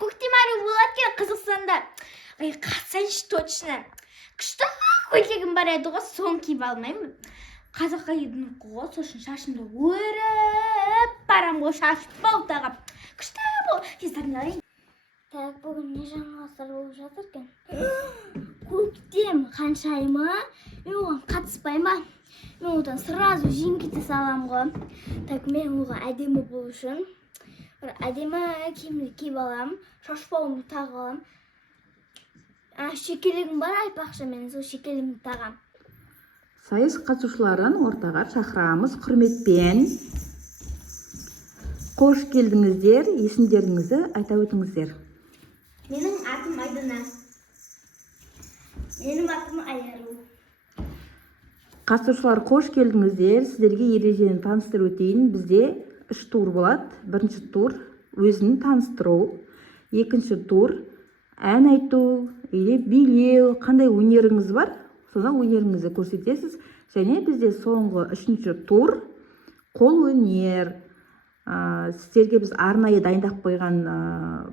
Көктем ары болады екен Қазақстанда. Қатсайыншы точно. Күшті көйлегім бар еді ғой, соны киіп алмаймын. Қазаққа едім ғой, сосын шашымды өріп барам ғой, шашып балтағап. Күшті бол. Тезірін алайын. Так, бүгін не жаңалықтар болып жатыр екен? Көктем ханшайымы, мен оған қатыспаймын. Мен одан сразу жеңгеті салам ғой. Так, мен оған әдемі болу үшін бір әдемі киімді киіп алам, шашбауымды тағып алам. Шекелегім бар, айтпақшы, мен сол шекелегімді тағам. Сайыс қатысушыларын ортаға шақырамыз құрметпен. Қош келдіңіздер, есімдеріңізді айта өтіңіздер. Менің атым Айдана. Менің атым Айару. Қатысушылар қош келдіңіздер. Сіздерге ережені таныстырып өтейін. Бізде 3 тур болады. Бірінші тур өзін таныстыру, екінші тур ән айту, или билеу, қандай өнеріңіз бар, содан өнеріңізді көрсетесіз. Және бізде соңғы 3-ші тур қол өнер. Сіздерге біз арнайы дайындап қойған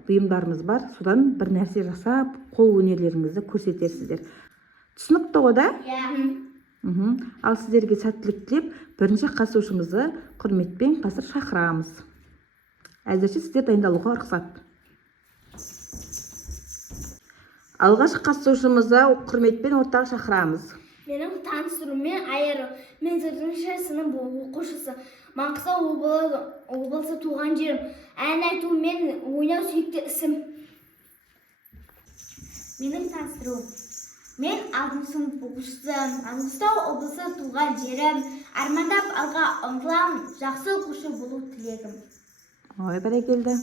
бұйымдарымыз бар. Содан бір нәрсе жасап, қол өнерлеріңізді көрсетесіздер. Түсінікті ғой да? Ал сіздерге сәттілік тілеп, бірінші қатысушымызды құрметпен қазір шақырамыз. Әзірше сіздер дайындалуға рұқсат. Алғашқы қатысушымызды құрметпен ортаға шақырамыз. Менің таныстырумен Айару. Мен 4-ші сынып оқушысы. Маңғыстау облысы туған жерім. Ән айту мен ойнау сүйікті ісім. Менің таныстыруым. Мен 6 сынып оқушысы. Маңғыстау облысы туған жерім. Армандап алға ұмтылам, жақсы оқушы болу тілегім. Ой, бәрекелді.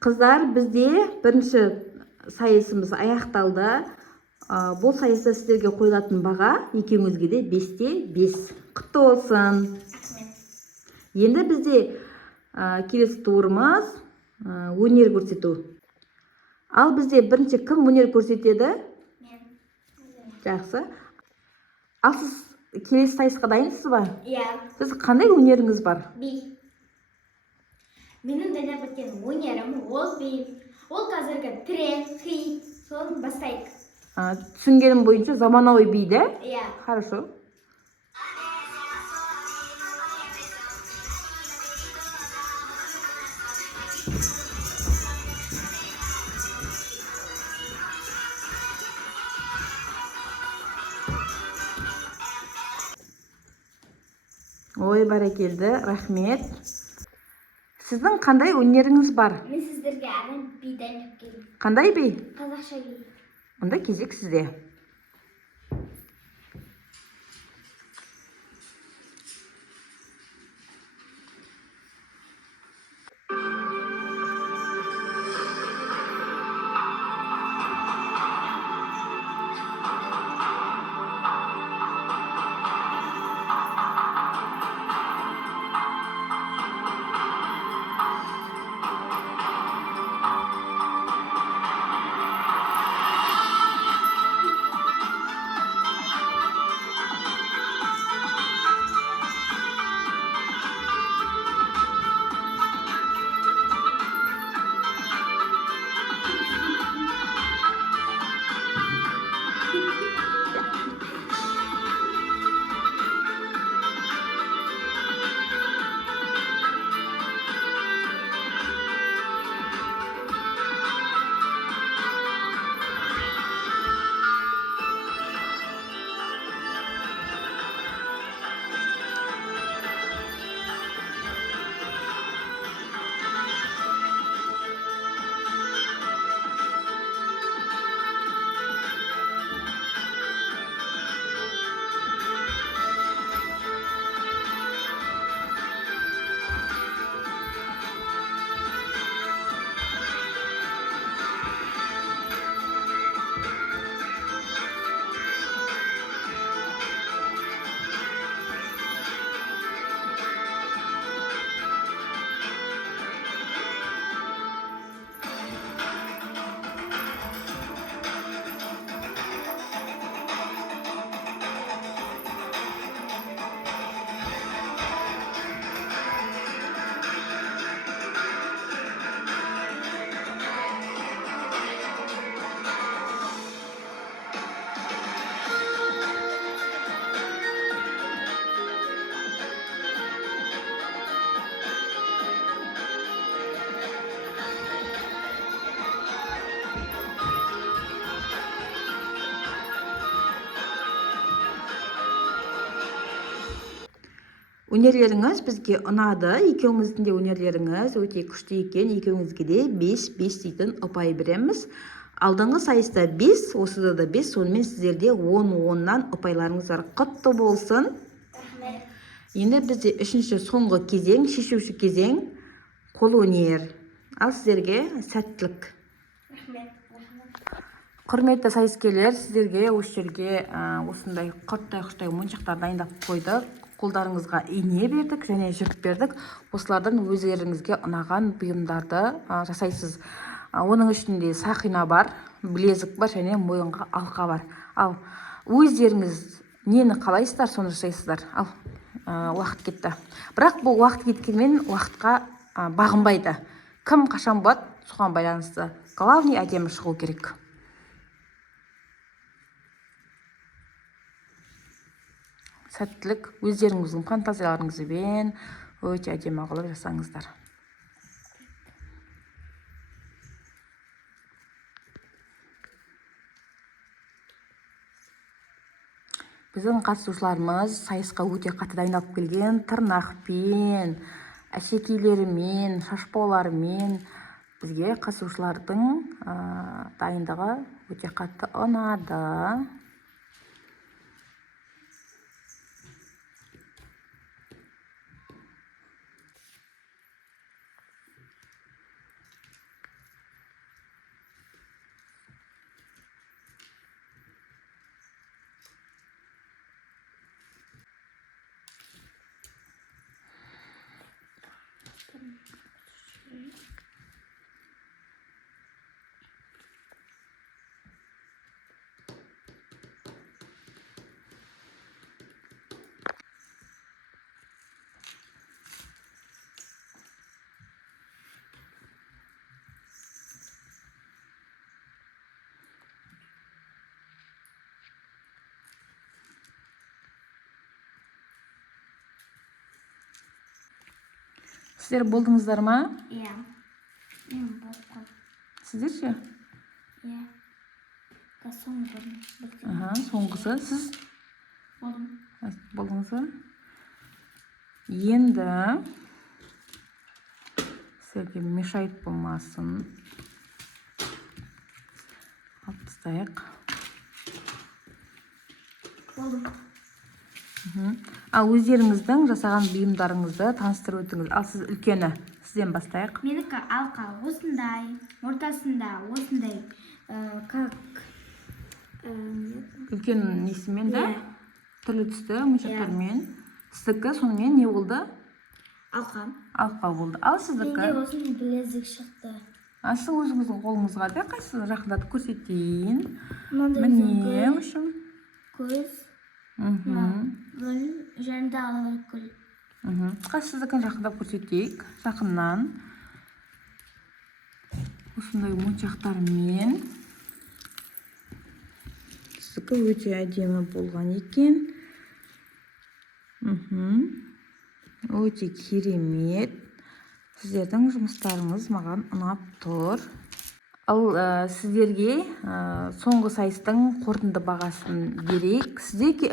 Қыздар, бізде бірінші сайысымыз аяқталды. Бұл сайыста сіздерге қойылатын баға екеуіңізге де 5-те 5. Құтты болсын. Енді бізде келесі турымыз өнер көрсету. Ал бізде бірінші кім өнер көрсетеді? Мен. Жақсы. Ал сіз келесі сайысқа дайынсыз ба? Иә. Сіз қандай өнеріңіз бар? Би. Менің дайындап өткен өнерім ол би. Ол қазіргі тренд, хит, соны бастайық. Түсінгенім бойынша заманауи би, да? Иә. Хорошо. Ой, бәрекелді, рахмет. Сіздің қандай өнеріңіз бар? Мен сіздерге ән би дайындап келдім. Қандай би? Қазақша би. Онда кезек сізде. өнерлеріңіз бізге ұнады. Екеуіңіздің де өнерлеріңіз өте күшті екен. Екеуіңізге де 5 дейтін ұпай береміз. Алдыңғы сайыста 5, осыда да 5, сонымен сіздерде 10-10-нан ұпайларыңыздар құтты болсын. Енді бізде үшінші соңғы кезең, шешуші кезең, қол өнер. Ал сіздерге сәттілік. Құрметті сайыскерлер, сіздерге осы жерге осындай құрттай моншақтар дайындап қойдық. Қолдарыңызға ине бердік және жүріп бердік. Осылардан өздеріңізге ұнаған бұйымдарды жасайсыз. Оның ішінде сақина бар, білезік бар және мойынға алқа бар. Ал өздеріңіз нені қалайсыздар, соны жасайсыздар. Ал уақыт кетті. Бірақ бұл уақыт кеткенмен уақытқа бағынбайды. Кім қашан болады, соған байланысты. Главный әдемі шығу керек. Сәттілік, өздеріңіздің фантазияларыңызбен өте әдемі қылып жасаңыздар. Біздің қатысушыларымыз сайысқа өте қатты дайындалып келген, тырнақпен, әшекейлерімен, шашбауларымен. Бізге қатысушылардың дайындығы өте қатты ұнады. Сіздер болдыңыздар ма? Иә. Мен болдым. Сіздер ше? Иә. Соңғысы сіз? Болдым. Болдыңыз ба? Енді сіздерге мешайт болмасын. Алып тастайық. Болдым. Ал өздеріңіздің жасаған бұйымдарыңызды таныстырып өтіңіз. Ал сіз үлкені, сізден бастайық. Менікі алқа осындай, ортасында осындай, үлкен несімен да, түрлі түсті моншақтармен. Сіздікі сонымен не болды? Алқа. Алқа болды. Ал сіздікі? Менде осындай білезік шықты. Сіз өзіңіздің қолыңызға да қайсысын жақындатып көрсетейін. Міне үшін. Көз. Гүл жандағы гүл. Қайсыздікін жақындап көрсетейік. Жақыннан. Осындай моншақтармен. Сіздікі өте әдемі болған екен. Өте керемет. Сіздердің жұмыстарыңыз маған ұнап тұр. Ал сіздерге соңғы сайыстың қорытынды бағасын берейік. Сізде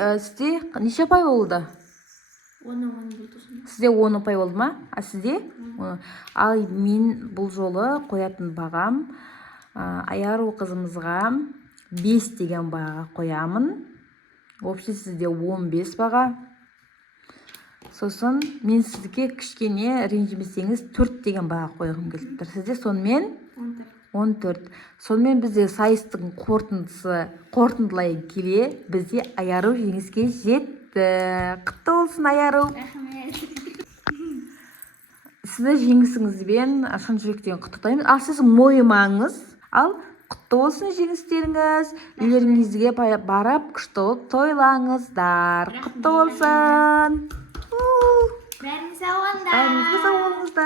неше ұпай болды? 10 болды. Сізде 10 ұпай болды ма? Сізде? Ал мен бұл жолы қоятын бағам Айару қызымызға 5 деген баға қоямын. Вообще сізде 15 баға. Сосын мен сізге кішкене ренжімесеңіз 4 деген баға қойғым келіп тұр. Сізде сонымен 14. Сонымен бізде сайыстың қорытындылай келе, бізде Айару жеңіске жетті. Құтты болсын, Айару. Рахмет. Сізді жеңісіңізбен шын жүректен құттықтаймын. Ал сіз мойымаңыз. Ал құтты болсын жеңістеріңіз. Үйлеріңізге барып күшті болып тойлаңыздар. Құтты болсын. Бәріңіз сау болыңыздар.